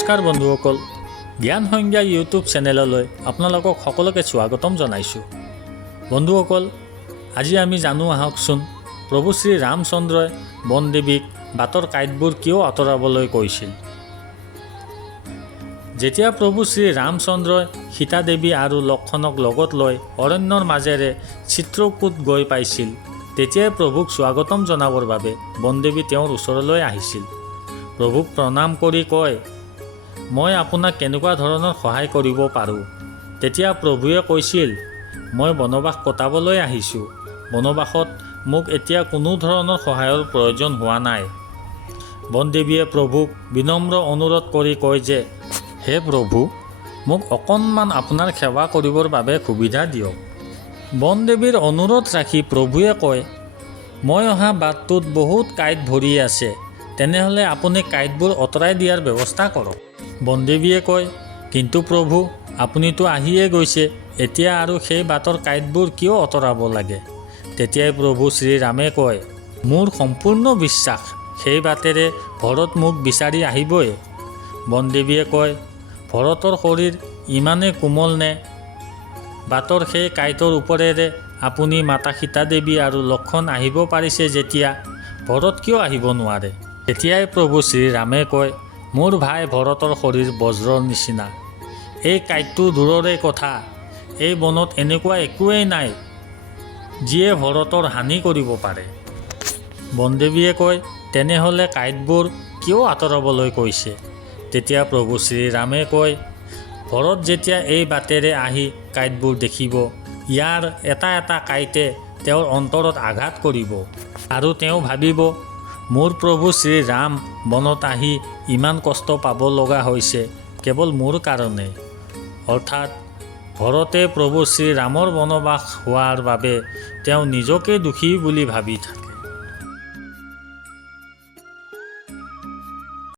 নমস্কাৰ বন্ধুসকল, জ্ঞান সংজ্ঞা ইউটিউব চেনেললৈ আপোনালোকক সকলোকে স্বাগতম জনাইছোঁ। বন্ধুসকল, আজি আমি জানো আহকচোন প্ৰভু শ্ৰী ৰামচন্দ্ৰই বনদেৱীক বাটৰ কাঁইটবোৰ কিয় আঁতৰাবলৈ কৈছিল। যেতিয়া প্ৰভু শ্ৰী ৰামচন্দ্ৰই সীতা দেৱী আৰু লক্ষ্মণক লগত লৈ অৰণ্যৰ মাজেৰে চিত্ৰকূট গৈ পাইছিল, তেতিয়াই প্ৰভুক স্বাগতম জনাবৰ বাবে বনদেৱী তেওঁৰ ওচৰলৈ আহিছিল। প্ৰভুক প্ৰণাম কৰি কয়, মই আপোনাক কেনেকুৱা ধৰণৰ সহায় কৰিব পাৰোঁ। তেতিয়া প্ৰভুৱে কৈছিল, মই বনবাস কটাবলৈ আহিছোঁ। বনবাসত মোক এতিয়া কোনো ধৰণৰ সহায়ৰ প্ৰয়োজন হোৱা নাই। বনদেৱীয়ে প্ৰভুক বিনম্ৰ অনুৰোধ কৰি কয় যে, হে প্ৰভু, মোক অকণমান আপোনাৰ সেৱা কৰিবৰ বাবে সুবিধা দিয়ক। বনদেৱীৰ অনুৰোধ ৰাখি প্ৰভুৱে কয়, মই অহা বাটটোত বহুত কাঁইট ভৰি আছে, তেনেহ'লে আপুনি কাঁইটবোৰ আঁতৰাই দিয়াৰ ব্যৱস্থা কৰক। বনদেৱীয়ে কয়, কিন্তু প্ৰভু, আপুনিতো আহিয়ে গৈছে, এতিয়া আৰু সেই বাটৰ কাঁইটবোৰ কিয় আঁতৰাব লাগে। তেতিয়াই প্ৰভু শ্ৰীৰামে কয়, মোৰ সম্পূৰ্ণ বিশ্বাস, সেই বাটেৰে ভৰত মোক বিচাৰি আহিবই। বনদেৱীয়ে কয়, ভৰতৰ শৰীৰ ইমানেই কোমল নে? বাটৰ সেই কাঁইটৰ ওপৰেৰে আপুনি মাতা সীতা দেৱী আৰু লক্ষ্মণ আহিব পাৰিছে যেতিয়া, ভৰত কিয় আহিব নোৱাৰে। তেতিয়াই প্ৰভু শ্ৰীৰামে কয়, মোৰ ভাই ভৰতৰ শৰীৰ বজ্ৰৰ নিচিনা। এই কাঁইটটো দূৰৰে কথা, এই বনত এনেকুৱা একোৱেই নাই যিয়ে ভৰতৰ হানি কৰিব পাৰে। বনদেৱীয়ে কয়, তেনেহ'লে কাঁইটবোৰ কিয় আঁতৰাবলৈ কৈছে। তেতিয়া প্ৰভু শ্ৰীৰামে কয়, ভৰত যেতিয়া এই বাটেৰে আহি কাঁইটবোৰ দেখিব, ইয়াৰ এটা এটা কাঁইটে তেওঁৰ অন্তৰত আঘাত কৰিব আৰু তেওঁ ভাবিব, মোৰ প্ৰভু শ্ৰীৰাম বনত আহি ইমান কষ্ট পাব লগা হৈছে কেৱল মোৰ কাৰণে। অৰ্থাৎ ভৰতে প্ৰভু শ্ৰীৰামৰ বনবাস হোৱাৰ বাবে তেওঁ নিজকে দোষী বুলি ভাবি থাকে।